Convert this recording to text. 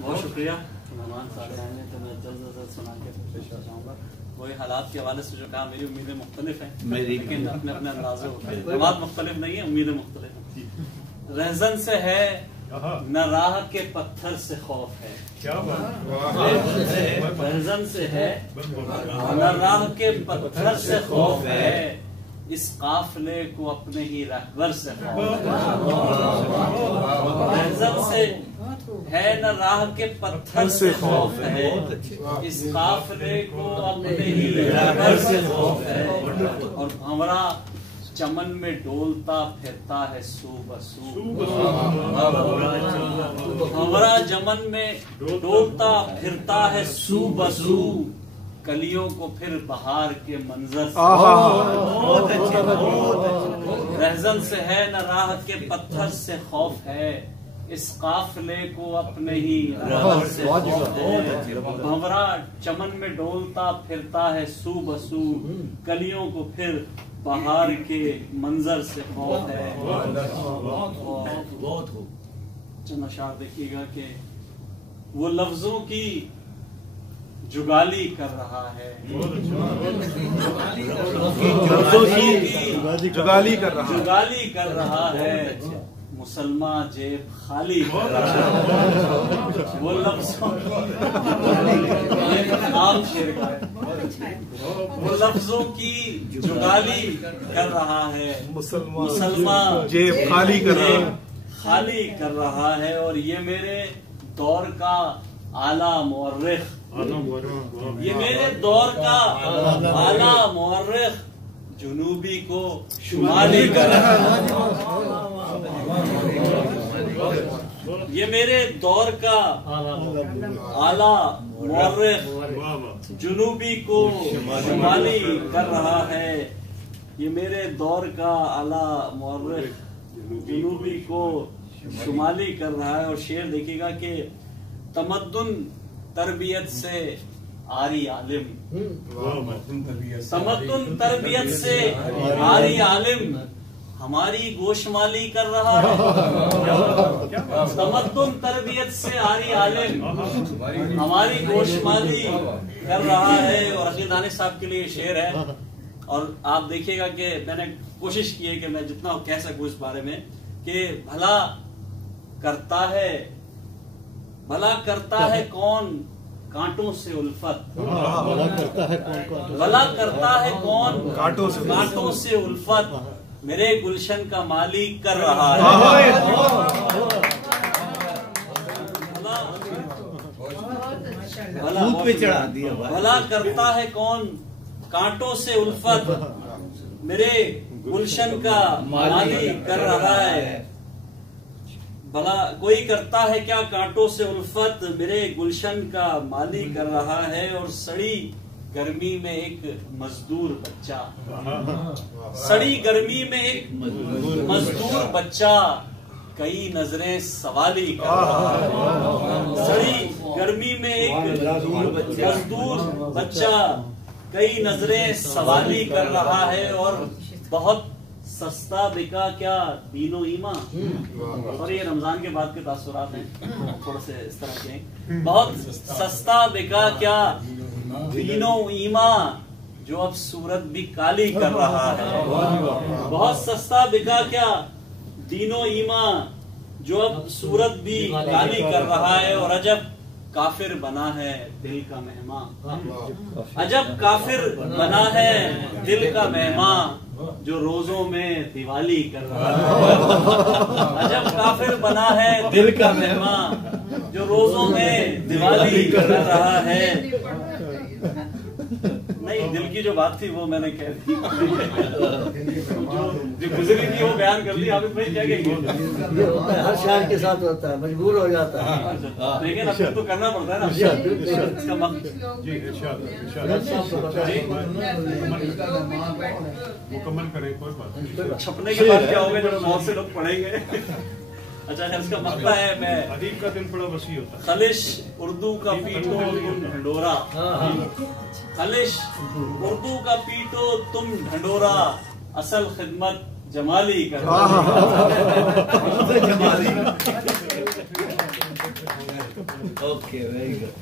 बहुत शुक्रिया मेहमान साहब आए हैं, तो मैं जल्द से जल्द सुना के पेश कर जाऊँगा। वही हालात के हवाले से जो कहा, मेरी उम्मीदें मुख्तलिफ हैं, लेकिन अपने अपने अंदाजे होते हैं। हालात मुख्तलिफ नहीं है, उम्मीदें मुख्तलिफ हैं। रहजन से है न राह के पत्थर से खौफ है, रहजन से है न राह के पत्थर से खौफ है, इस काफिले को अपने ही रहबर से खौफ है। रहजन से है न राह के पत्थर से खौफ है, इस काफिले को अपने ही रहबर से खौफ है। और भंवरा चमन में डोलता फिरता है सू बसू, भंवरा चमन में डोलता फिरता है सू बसू, कलियों को फिर बहार के मंजर से। रहजन से है न राह के पत्थर से खौफ है, इस काफिले को अपने ही रहबर से खौफ है। भंवरा चमन में डोलता फिरता है सू बसू, कलियों को फिर बहार के मंजर से खौफ है। बहुत चंद अशार देखिएगा कि वो लफ्जों की जुगाली कर रहा है, जुगाली कर रहा है, मुसलमान जेब खाली कर रहा है। वो लफ्जों वो लफ्जों की जुगाली कर रहा है, मुसलमान जेब खाली कर रहा है। और ये मेरे दौर का आला मुअर्रिख, ये मेरे दौर का आला मुअर्रिख जुनूबी को शुमाली कर रहा है। ये मेरे दौर का आला मुअर्रिख जुनूबी को शुमाली कर रहा है। ये मेरे दौर का आला मुअर्रिख जुनूबी को शुमाली कर रहा है। और शेर देखिएगा कि तमद्दुन तरबियत से आरी आलिम, तमद्दुन तरबियत से आरी आलिम हमारी गोशमाली कर रहा है। तमद्दुन तरबियत से आरी आलिम हमारी गोशमाली कर रहा है। और अकील दानिश साहब के लिए शेर है, और आप देखिएगा कि मैंने कोशिश की है कि मैं जितना कह सकूं इस बारे में, कि भला करता है कौन कांटों से उल्फत, भला करता है कौन कांटों से उल्फत, मेरे गुलशन का मालिक कर रहा है। भला करता है कौन कांटों से उल्फत, मेरे गुलशन का मालिक कर रहा है। भला कोई करता है क्या कांटों से उल्फत, मेरे गुलशन का माली कर रहा है। और सड़ी गर्मी में एक मजदूर बच्चा, सड़ी गर्मी में एक मजदूर बच्चा कई नजरें सवाली कर रहा है। सड़ी गर्मी में एक मजदूर बच्चा कई नजरें सवाली कर रहा है। और बहुत सस्ता बिका क्या दीनो ईमा, और ये रमजान के बाद के तासुरात हैं थोड़े से इस तरह के। बहुत सस्ता बिका क्या दीनो ईमा, जो अब सूरत भी काली कर रहा है। बहुत सस्ता बिका क्या दीनो ईमा, जो अब सूरत भी काली कर रहा है। और अजब काफिर बना है दिल का मेहमान, अजब काफिर बना है दिल का मेहमान, जो रोजों में दिवाली कर रहा है। अजब काफिर बना है दिल का मेहमान, जो रोजों में दिवाली कर रहा है। नहीं, दिल की जो बात थी वो मैंने कह दी, जो गुजरी थी वो बयान कर दी। आप भाई क्या कहेंगे? ये होता है, हर शायर के साथ होता है, मजबूर हो जाता है। लेकिन अब तो करना पड़ता है ना। मुकम्मल करें, कोई बात नहीं। छपने के बाद क्या होगा जब बहुत से लोग पढ़ेंगे। अच्छा, इसका मसला है, मैं अदीब का दिल बड़ा वसी होता है। खलिश उर्दू का पीटो तुम ढंडोरा, खलिश उर्दू का पीटो तुम ढंडोरा, असल खिदमत जमाली कर ओके वेरी गुड।